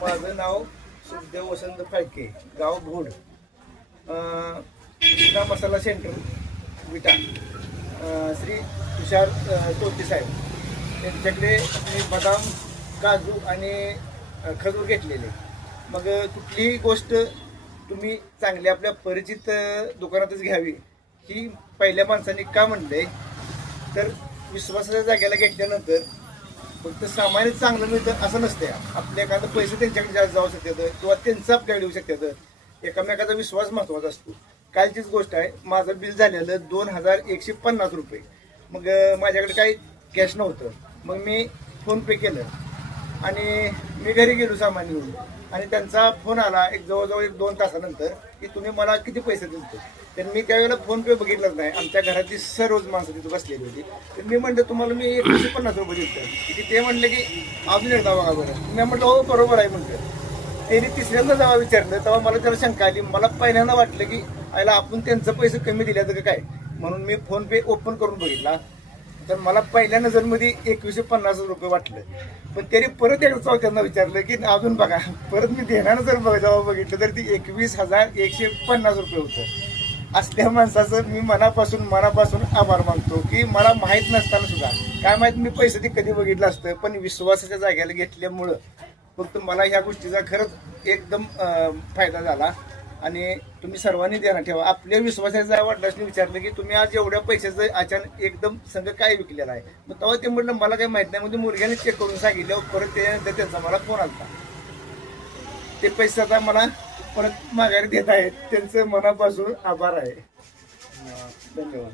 माझं नाव सुखदेव वसंत फाळके गाव भोड. विटा मसाला सेंटर विटा. श्री तुषार अं, साहेब. त्यांच्याकडे मी बदाम काजू आणि खजूर घेतलेले. मग कुठलीही गोष्ट तुम्ही चांगली आपल्या परिचित दुकानातच घ्यावी. ही पहिल्या माणसाने का म्हणलंय? तर विश्वासाच्या जागेला घेतल्यानंतर फक्त सामान्य चांगलं मिळतं असं नसते आपले एखादं पैसे त्यांच्याकडे जास्त जाऊ शकतात किंवा त्यांचं आपल्याकडे येऊ शकतात. एकामेकाचा विश्वास महत्त्वाचा असतो. कालचीच गोष्ट आहे माझं बिल झालेलं दोन हजार एकशे पन्नास रुपये. मग माझ्याकडे काही कॅश नव्हतं. मग मी फोन पे केलं. आणि मी घरी गेलो सामान घेऊन आणि त्यांचा फोन आला एक जवळजवळ एक दोन तासानंतर. की तुम्ही मला किती पैसे देतो तर मी त्यावेळेला फोन पे बघितलाच नाही. आमच्या घरातली सर्वच माणसं तिथं बसलेली होती. तर मी म्हणलं तुम्हाला मी एकशे पन्नास रुपये देतो की ते म्हणले की अजून एकदा बघा बरं? मी म्हटलं हो बरोबर आहे म्हटलं त्यांनी तिसऱ्यांदा जेव्हा विचारलं तेव्हा मला त्याला शंका आली. मला पहिल्यांदा वाटलं की आयला आपण त्यांचं पैसे कमी दिल्याचं का काय? म्हणून मी फोन पे ओपन करून बघितला. तर मला पहिल्या नजरमध्ये एकवीसशे पन्नास रुपये वाटलं. पण तरी परत एकदा चौथ्यांना विचारलं की अजून बघा परत मी देणार जर जेव्हा बघितलं तर ती एकवीस हजार एकशे पन्नास रुपये होतं. असल्या माणसाचं मी मनापासून मनापासून आभार मानतो की मला माहीत नसताना सुद्धा. काय माहीत मी पैसे ते कधी बघितलं असतं पण विश्वासाच्या जाग्याला घेतल्यामुळं फक्त मला ह्या गोष्टीचा खरंच एकदम फायदा झाला. आणि तुम्ही सर्वांनी ध्यानात ठेवा. आपल्या विश्वासाच्या वाटल्याने विचारलं की तुम्ही आज एवढ्या पैशाचं अचानक एकदम संघ काय विकलेला आहे? मग तेव्हा ते म्हटलं मला काही माहीत नाही. म्हणजे मुलग्याने चेक करून सांगितलं परत त्याच्यानंतर त्यांचा मला फोन आला ते पैसे आता मला परत माघारी देत आहेत. त्यांचं मनापासून आभार आहे. धन्यवाद.